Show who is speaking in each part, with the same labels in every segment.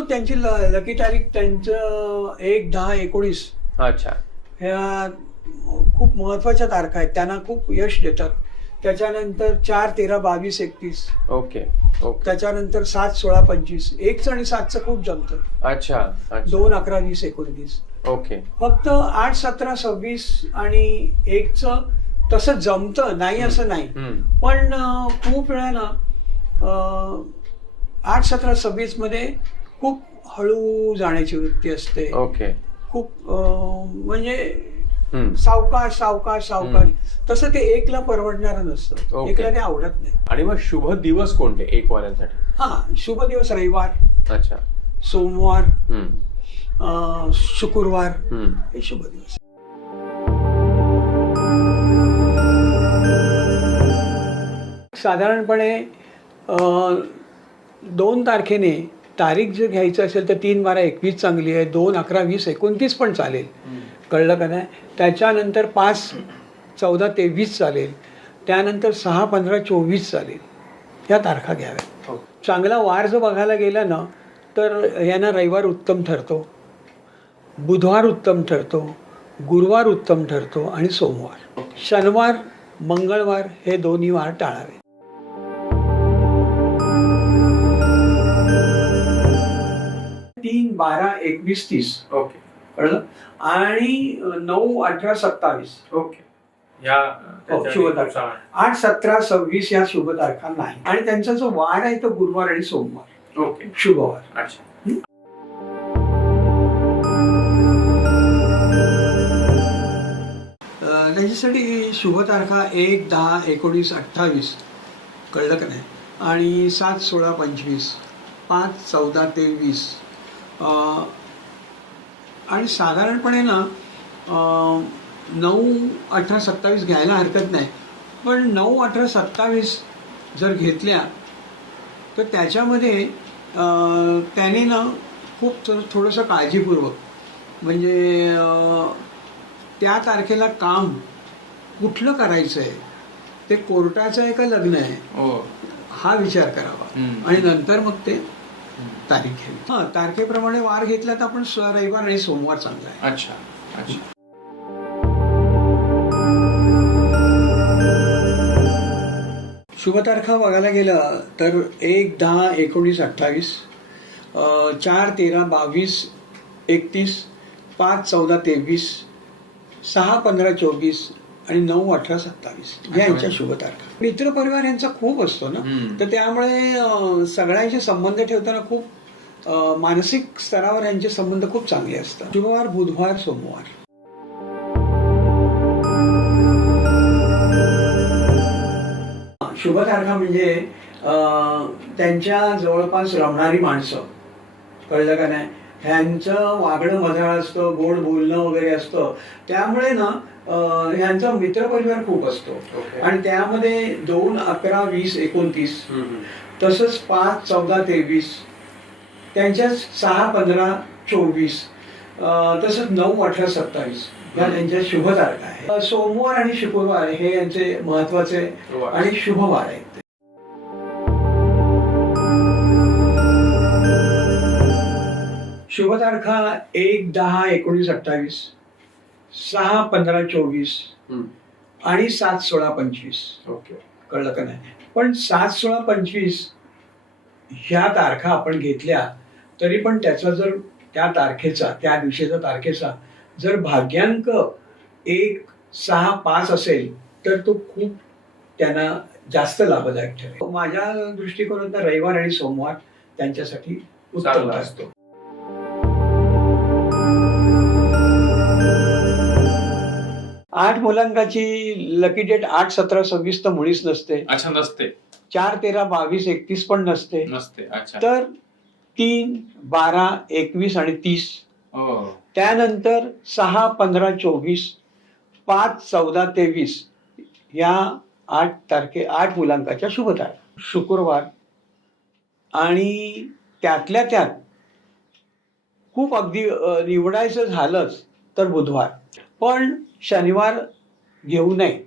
Speaker 1: त्यांची ल- लकी तारीख त्यांचं एक दहा एकोणीस.
Speaker 2: अच्छा.
Speaker 1: ह्या खूप महत्त्वाच्या तारखा आहेत. त्यांना खूप यश देतात. त्याच्यानंतर चार तेरा बावीस एकतीस.
Speaker 2: Okay okay.
Speaker 1: त्याच्यानंतर सात सोळा पंचवीस. एकचं आणि सातचं खूप जमतं.
Speaker 2: अच्छा अच्छा.
Speaker 1: दोन अकरा वीस एकोणतीस.
Speaker 2: ओके.
Speaker 1: फक्त आठ सतरा सव्वीस आणि एकचं तसं जमतं नाही असं नाही.
Speaker 2: हम्म.
Speaker 1: पण अं, खूप वेळा ना अं, आठ सतरा सव्वीसमध्ये खूप हळू जाण्याची वृत्ती असते.
Speaker 2: ओके.
Speaker 1: खूप म्हणजे. सावकाश सावकाश सावकाश. तसं ते एकला परवडणारं नसतं. एकला ते आवडत नाही.
Speaker 2: आणि मग शुभ दिवस कोणते एक वाल्यांसाठी
Speaker 1: हा शुभ दिवस रविवार.
Speaker 2: अच्छा.
Speaker 1: सोमवार. शुक्रवार. हे शुभ दिवस. साधारणपणे दोन तारखेने तारीख जर घ्यायचं असेल तर तीन बारा एकवीस चांगली आहे दोन अकरा वीस एकोणतीस पण चालेल. कळलं का नाही? त्याच्यानंतर पाच चौदा तेवीस चालेल. त्यानंतर सहा पंधरा चोवीस चालेल. ह्या तारखा घ्याव्या
Speaker 2: हो.
Speaker 1: चांगला वार जर बघायला गेला ना तर यांना रविवार उत्तम ठरतो. बुधवार उत्तम ठरतो. गुरुवार उत्तम ठरतो आणि सोमवार. शनिवार मंगळवार हे दोन्ही वार टाळावे. तीन बारा एकवीस तीस.
Speaker 2: ओके.
Speaker 1: कळलं? आणि नऊ अठरा सत्तावीस.
Speaker 2: ओके. या
Speaker 1: हो, शुभ तारखा आठ सतरा सव्वीस या शुभ तारखा नाही. आणि त्यांचा जो वार आहे तो गुरुवार आणि सोमवार.
Speaker 2: ओके.
Speaker 1: शुभवार
Speaker 2: अच्छा.
Speaker 1: अं, त्याच्यासाठी शुभ तारखा एक दहा एकोणीस अठ्ठावीस. कळलं का नाही? आणि सात सोळा पंचवीस. पाच चौदा तेवीस. आणि साधारणपणे ना नऊ अठरा सत्तावीस घ्यायला हरकत नाही. पण नऊ अठरा सत्तावीस जर घेतल्या तर त्याच्यामध्ये त्याने ना खूप थोडंसं काळजीपूर्वक म्हणजे त्या तारखेला काम कुठलं करायचं आहे ते कोर्टाचं आहे का लग्न आहे
Speaker 2: हो.
Speaker 1: हा विचार करावा. आणि नंतर मग ते तारीख घ्यावी हा तारखेप्रमाणे वार घेतला तर आपण रविवार आणि सोमवार चांगला आहे.
Speaker 2: अच्छा अच्छा.
Speaker 1: शुभ तारखा बघायला गेलं तर एक दहा एकोणीस अठ्ठावीस चार तेरा बावीस एकतीस पाच चौदा तेवीस सहा पंधरा चोवीस आणि नऊ अठरा सत्तावीस या यांच्या शुभ तारखा. मित्र परिवार यांचा खूप असतो ना. तर त्यामुळे सगळ्यांशी संबंध ठेवताना खूप मानसिक स्तरावर यांचे संबंध खूप चांगले असतात. शुक्रवार बुधवार सोमवार. शुभ तारखा म्हणजे त्यांच्या जवळपास रमणारी माणसं. कळलं का नाही? ह्यांचं वागणं मजाळ असतं गोड बोलणं वगैरे असतं त्यामुळे ना ह्यांचा मित्रपरिवार खूप असतो. आणि त्यामध्ये दोन अकरा वीस एकोणतीस. तसंच पाच चौदा तेवीस त्यांच्या सहा पंधरा चोवीस तसंच नऊ अठरा सत्तावीस या त्यांच्या शुभ तारखा आहे अं, सोमवार आणि शुक्रवार हे यांचे
Speaker 2: महत्त्वाचे.
Speaker 1: आणि शुभ वार आहेत शुभ तारखा एक दहा एकोणीस अठ्ठावीस सहा पंधरा चोवीस. आणि सात सोळा पंचवीस.
Speaker 2: ओके.
Speaker 1: कळलं का नाही? पण सात सोळा पंचवीस ह्या तारखा आपण घेतल्या तरी पण त्याचा जर त्या तारखेचा त्या दिवशीचा तारखेचा जर भाग्यांक एक सहा पाच असेल तर तो खूप त्यांना जास्त लाभदायक ठरेल. माझ्या दृष्टिकोनात रविवार आणि सोमवार त्यांच्यासाठी उत्तम असतो. आठ मुलांकाची लकी डेट आठ सतरा सव्वीस तर मुळीच नसते.
Speaker 2: अच्छा नसते.
Speaker 1: चार तेरा बावीस एकतीस पण नसते.
Speaker 2: नसते अच्छा.
Speaker 1: तर तीन बारा एकवीस आणि तीस.
Speaker 2: हो.
Speaker 1: त्यानंतर सहा पंधरा चोवीस पाच चौदा तेवीस या आठ तारखे आठ मुलांकाच्या शुभ तारखा शुक्रवार. आणि त्यातल्या त्यात खूप अगदी अ, निवडायचं झालंच तर बुधवार. पण शनिवार घेऊ नये.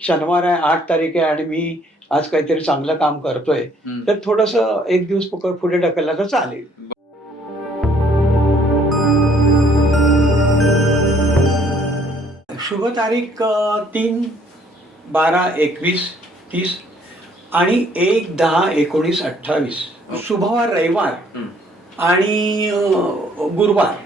Speaker 1: शनिवार आहे आठ तारीख आहे आणि मी आज काहीतरी चांगलं काम करतोय. तर थोडस एक दिवस पुढे ढकलला तर चालेल. शुभ तारीख तीन बारा एकवीस तीस आणि एक दहा एकोणीस अठ्ठावीस. शुभवार रविवार आणि गुरुवार.